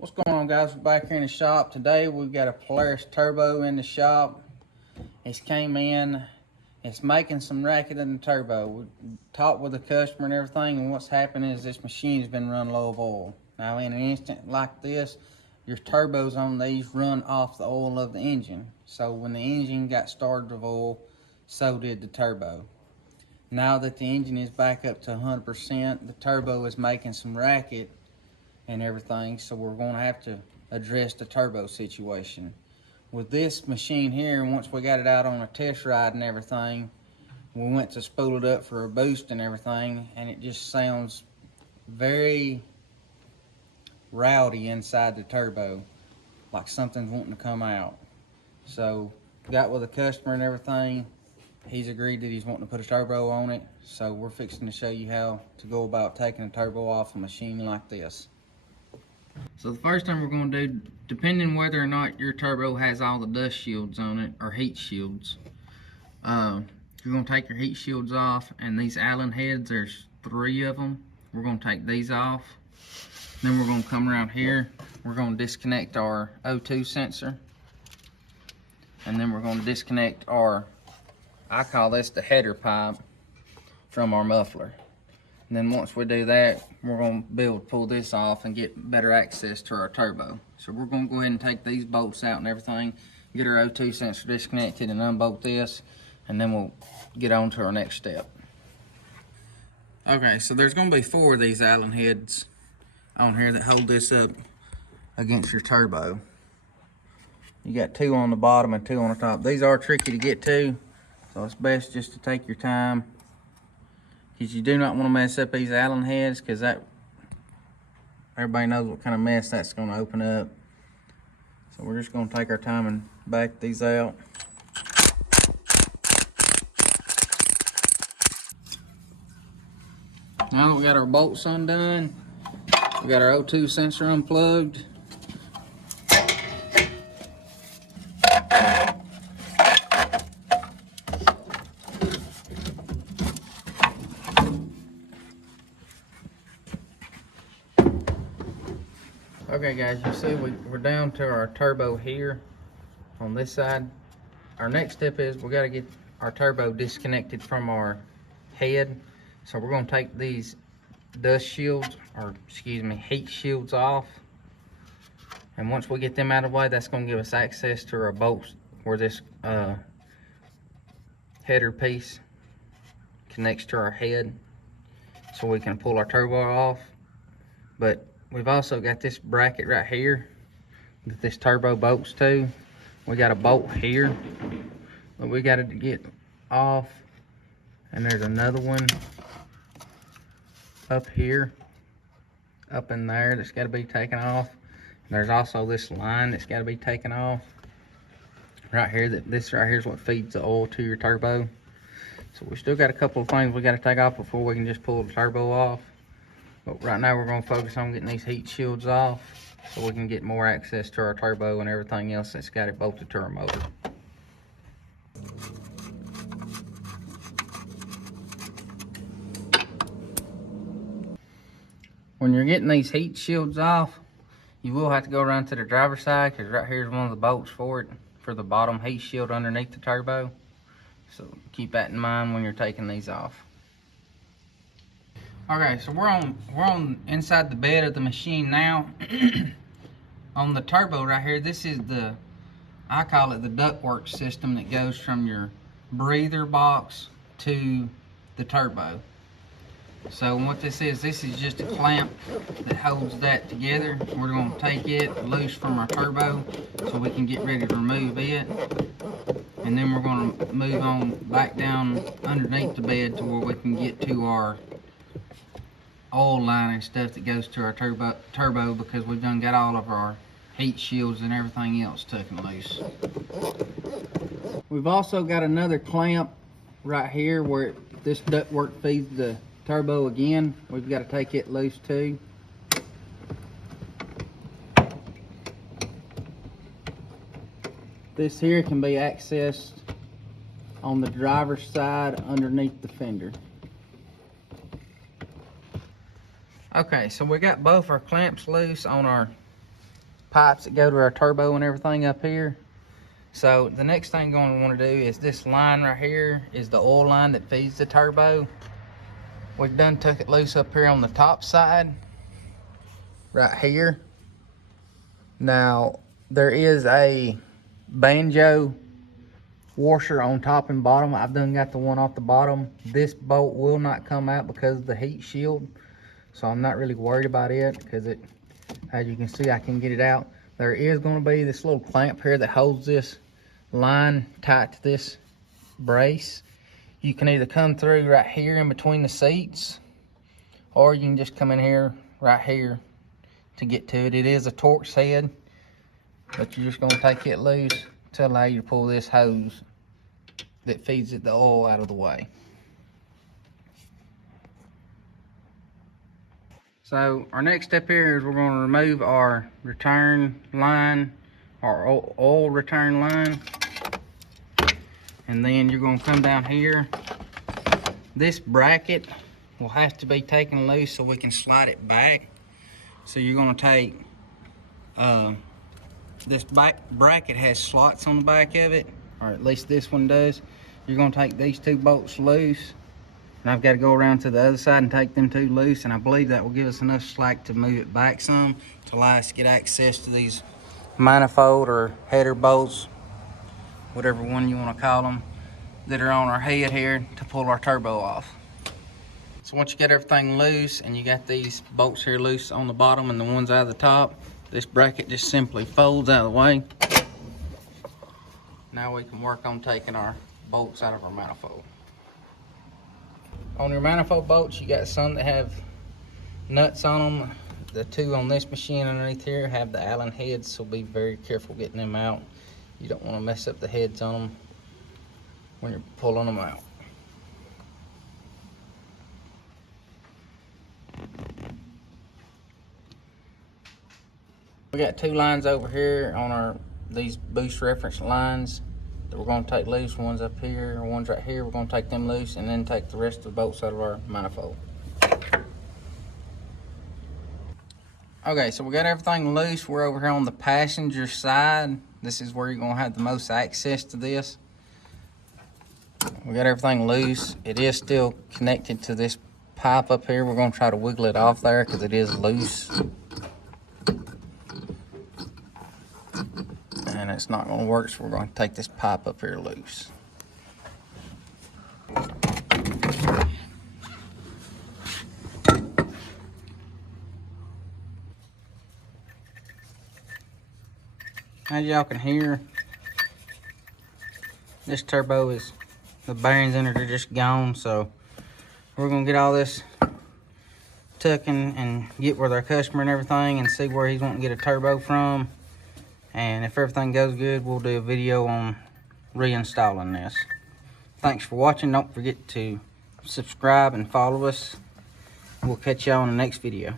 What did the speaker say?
What's going on, guys? We're back here in the shop today. We've got a Polaris turbo in the shop. It's came in, it's making some racket in the turbo. We talked with the customer and everything, and what's happened is this machine's been run low of oil. Now in an instant like this, your turbos on these run off the oil of the engine. So when the engine got started with oil, so did the turbo. Now that the engine is back up to 100%, the turbo is making some racket and everything, so we're going to have to address the turbo situation. With this machine here, once we got it out on a test ride and everything, we went to spool it up for a boost and everything, and it just sounds very rowdy inside the turbo, like something's wanting to come out. So got with a customer and everything. He's agreed that he's wanting to put a turbo on it, so we're fixing to show you how to go about taking a turbo off a machine like this. So the first thing we're going to do, depending whether or not your turbo has all the dust shields on it or heat shields, you're going to take your heat shields off, and these Allen heads, there's 3 of them. We're going to take these off. Then we're going to come around here. We're going to disconnect our O2 sensor, and then we're going to disconnect our, I call this the header pipe, from our muffler. And then once we do that, we're going to be able to pull this off and get better access to our turbo. So we're going to go ahead and take these bolts out and everything, get our O2 sensor disconnected and unbolt this, and then we'll get on to our next step. Okay, so there's going to be 4 of these Allen heads on here that hold this up against your turbo. You got 2 on the bottom and 2 on the top. These are tricky to get to, so it's best just to take your time, because you do not want to mess up these Allen heads, because that, everybody knows what kind of mess that's going to open up. So we're just going to take our time and back these out. Now that we got our bolts undone, we got our O2 sensor unplugged. Okay guys, you see we're down to our turbo here on this side. Our next step is we got to get our turbo disconnected from our head. So we're going to take these dust shields, or excuse me, heat shields off. And once we get them out of the way, that's going to give us access to our bolts where this header piece connects to our head, so we can pull our turbo off. But we've also got this bracket right here that this turbo bolts to. We got a bolt here that we got to get off, and there's another one up here, up in there, that's got to be taken off. And there's also this line that's got to be taken off right here. This right here is what feeds the oil to your turbo. So we still got a couple of things we got to take off before we can just pull the turbo off. But right now we're going to focus on getting these heat shields off, so we can get more access to our turbo and everything else that's got it bolted to our motor. When you're getting these heat shields off, you will have to go around to the driver's side, because right here is one of the bolts for it, for the bottom heat shield underneath the turbo. So keep that in mind when you're taking these off. Okay, so we're on inside the bed of the machine now. On the turbo right here, this is the, I call it the ductwork system that goes from your breather box to the turbo. So what this is just a clamp that holds that together. We're going to take it loose from our turbo so we can get ready to remove it. And then we're going to move on back down underneath the bed to where we can get to our oil line and stuff that goes to our turbo, because we've done got all of our heat shields and everything else taken loose. We've also got another clamp right here where this ductwork feeds the turbo again. We've got to take it loose too. This here can be accessed on the driver's side underneath the fender. Okay, so we got both our clamps loose on our pipes that go to our turbo and everything up here. So the next thing you're going to want to do is this line right here is the oil line that feeds the turbo. We've done took it loose up here on the top side, right here. Now there is a banjo washer on top and bottom. I've done got the one off the bottom. This bolt will not come out because of the heat shield, so I'm not really worried about it because it, as you can see, I can get it out. There is going to be this little clamp here that holds this line tight to this brace. You can either come through right here in between the seats, or you can just come in here right here to get to it. It is a Torx head, but you're just going to take it loose to allow you to pull this hose that feeds it the oil out of the way. So our next step here is we're going to remove our return line, our oil return line, and then you're going to come down here. This bracket will have to be taken loose so we can slide it back. So you're going to take this back bracket has slots on the back of it, or at least this one does. You're going to take these two bolts loose, and I've got to go around to the other side and take them two loose, and I believe that will give us enough slack to move it back some to allow us to get access to these manifold or header bolts, whatever one you want to call them, that are on our head here to pull our turbo off. So once you get everything loose and you got these bolts here loose on the bottom and the ones out of the top, this bracket just simply folds out of the way. Now we can work on taking our bolts out of our manifold. On your manifold bolts, you got some that have nuts on them. The two on this machine underneath here have the Allen heads, so be very careful getting them out. You don't want to mess up the heads on them when you're pulling them out. We got two lines over here on these boost reference lines that we're going to take loose. One's up here, one's right here. We're going to take them loose and then take the rest of the bolts out of our manifold. Okay, so we got everything loose. We're over here on the passenger side. This is where you're going to have the most access to this. We got everything loose. It is still connected to this pipe up here. We're going to try to wiggle it off there because it is loose. And it's not going to work, so we're going to take this pipe up here loose. As y'all can hear, this turbo is, the bearings in it are just gone, so we're going to get all this tucking and get with our customer and everything and see where he's wanting to get a turbo from. And if everything goes good, we'll do a video on reinstalling this. Thanks for watching. Don't forget to subscribe and follow us. We'll catch y'all in the next video.